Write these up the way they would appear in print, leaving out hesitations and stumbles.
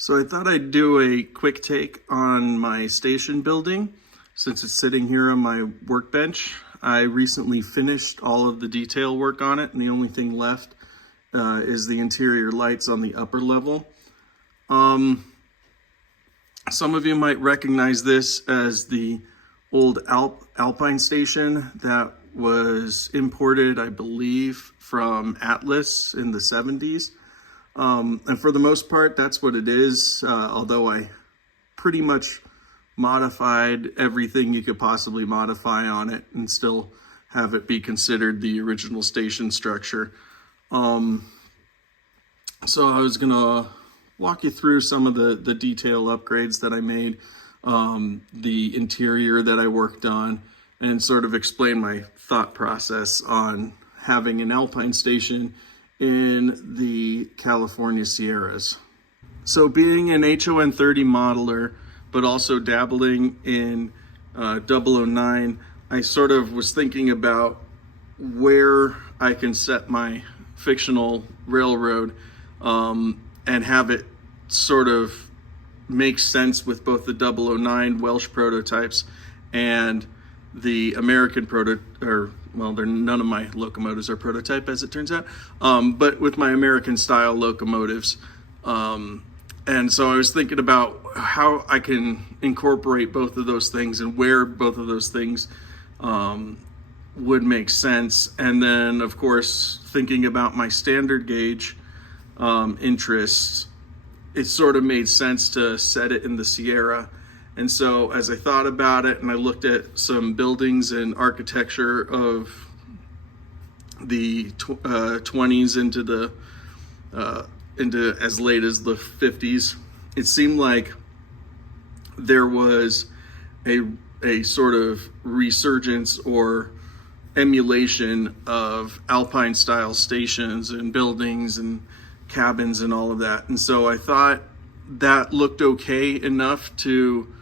So I thought I'd do a quick take on my station building since it's sitting here on my workbench. I recently finished all of the detail work on it, and the only thing left is the interior lights on the upper level. Some of you might recognize this as the old Alpine station that was imported, I believe, from Atlas in the 70s. And for the most part, that's what it is, although I pretty much modified everything you could possibly modify on it and still have it be considered the original station structure. So I was going to walk you through some of the detail upgrades that I made, the interior that I worked on, and sort of explain my thought process on having an Alpine station in the California Sierras. So being an HON 30 modeler, but also dabbling in 009, I sort of was thinking about where I can set my fictional railroad and have it sort of make sense with both the 009 Welsh prototypes and the American none of my locomotives are prototype, as it turns out, but with my American style locomotives. And so I was thinking about how I can incorporate both of those things and where both of those things would make sense. And then, of course, thinking about my standard gauge interests, it sort of made sense to set it in the Sierra. And so as I thought about it and I looked at some buildings and architecture of the 20s into as late as the 50s, it seemed like there was a sort of resurgence or emulation of Alpine style stations and buildings and cabins and all of that. And so I thought that looked okay enough to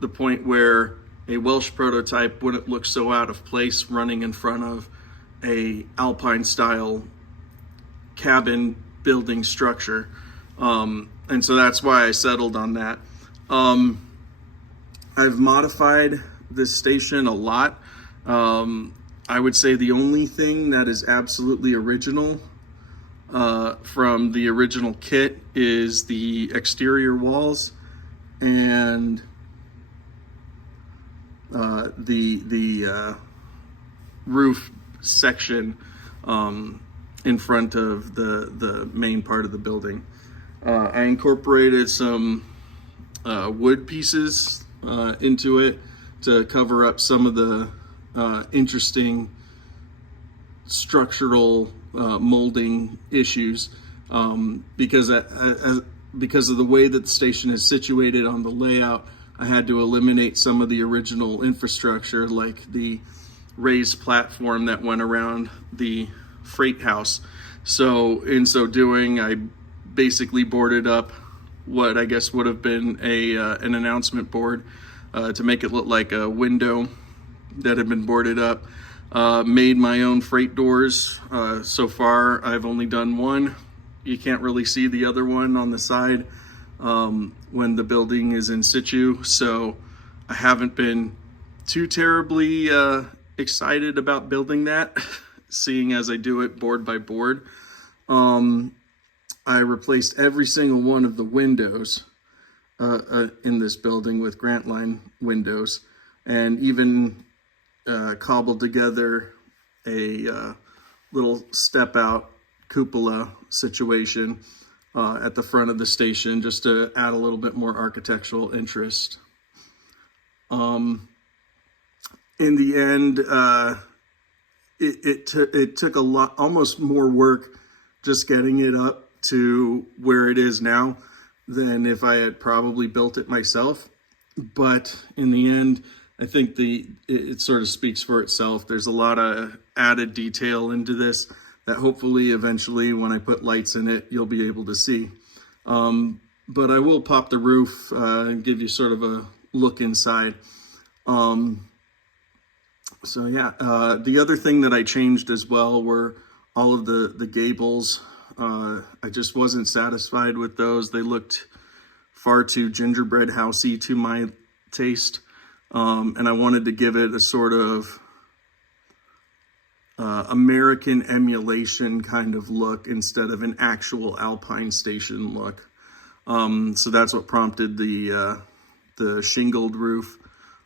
the point where a Welsh prototype wouldn't look so out of place running in front of a Alpine style cabin building structure. And so that's why I settled on that. I've modified this station a lot. I would say the only thing that is absolutely original from the original kit is the exterior walls and the roof section in front of the main part of the building. I incorporated some wood pieces into it to cover up some of the interesting structural molding issues, because of the way that the station is situated on the layout. I had to eliminate some of the original infrastructure, like the raised platform that went around the freight house. So in so doing, I basically boarded up what I guess would have been an announcement board to make it look like a window that had been boarded up. Made my own freight doors. So far, I've only done one. You can't really see the other one on the side when the building is in situ. So I haven't been too terribly excited about building that, seeing as I do it board by board. I replaced every single one of the windows in this building with Grant Line windows, and even cobbled together a little step out cupola situation at the front of the station, just to add a little bit more architectural interest. In the end, it took a lot, almost more work just getting it up to where it is now than if I had probably built it myself. But in the end, I think it sort of speaks for itself. There's a lot of added detail into this that hopefully eventually when I put lights in it, you'll be able to see. But I will pop the roof and give you sort of a look inside. So yeah, the other thing that I changed as well were all of the gables. I just wasn't satisfied with those. They looked far too gingerbread housey to my taste. And I wanted to give it a sort of American emulation kind of look instead of an actual Alpine station look. So that's what prompted the shingled roof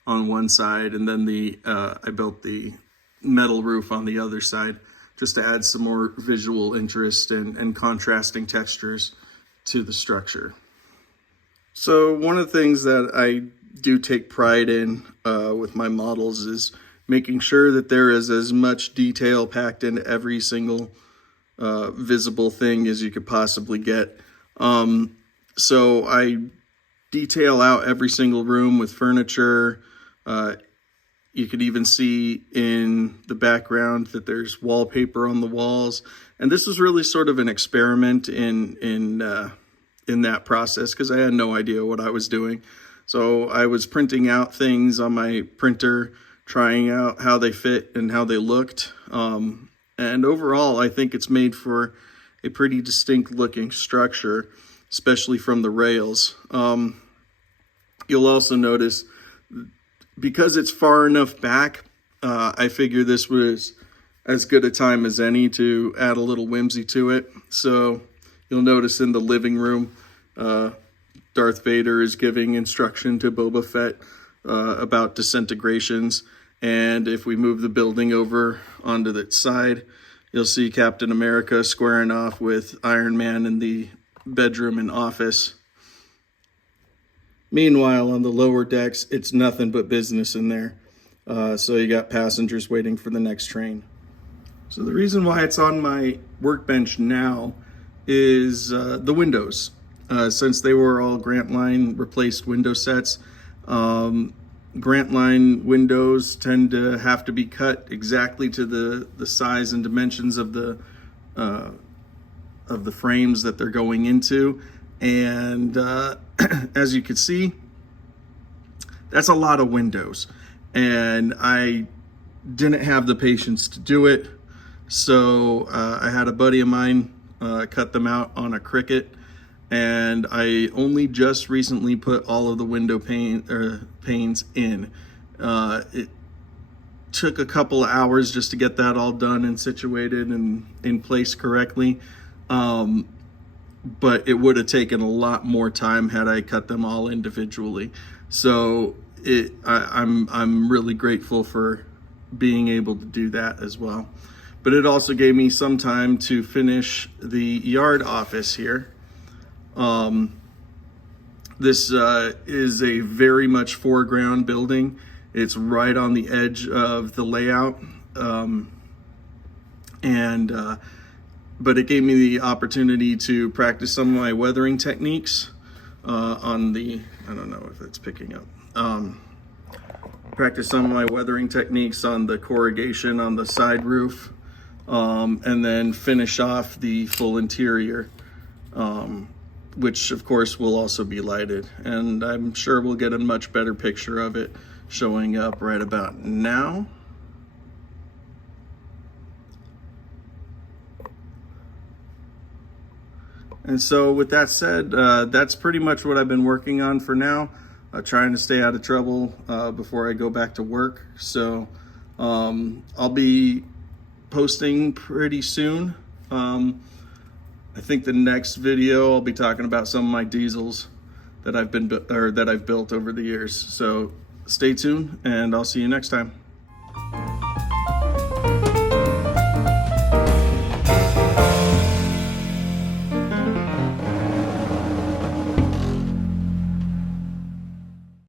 on one side, and then I built the metal roof on the other side, just to add some more visual interest and contrasting textures to the structure. So one of the things that I do take pride in with my models is making sure that there is as much detail packed into every single visible thing as you could possibly get. So I detail out every single room with furniture. You could even see in the background that there's wallpaper on the walls. And this was really sort of an experiment in that process because I had no idea what I was doing. So I was printing out things on my printer, trying out how they fit and how they looked. And overall, I think it's made for a pretty distinct looking structure, especially from the rails. You'll also notice, because it's far enough back, I figure this was as good a time as any to add a little whimsy to it. So you'll notice in the living room, Darth Vader is giving instruction to Boba Fett about disintegrations. And if we move the building over onto that side, you'll see Captain America squaring off with Iron Man in the bedroom and office. Meanwhile, on the lower decks, it's nothing but business in there. So you got passengers waiting for the next train. So the reason why it's on my workbench now is the windows. Since they were all Grant Line replaced window sets, Grant Line windows tend to have to be cut exactly to the size and dimensions of the frames that they're going into. And as you can see, that's a lot of windows, and I didn't have the patience to do it. So I had a buddy of mine cut them out on a Cricut, and I only just recently put all of the window panes in. It took a couple of hours just to get that all done and situated and in place correctly. But it would have taken a lot more time had I cut them all individually. So I'm really grateful for being able to do that as well. But it also gave me some time to finish the yard office here. This is a very much foreground building. It's right on the edge of the layout. But it gave me the opportunity to practice some of my weathering techniques on the, I don't know if it's picking up. Practice some of my weathering techniques on the corrugation on the side roof, and then finish off the full interior, which of course will also be lighted. And I'm sure we'll get a much better picture of it showing up right about now. And so with that said, that's pretty much what I've been working on for now, trying to stay out of trouble before I go back to work. So I'll be posting pretty soon. I think the next video I'll be talking about some of my diesels that I've built over the years. So stay tuned, and I'll see you next time.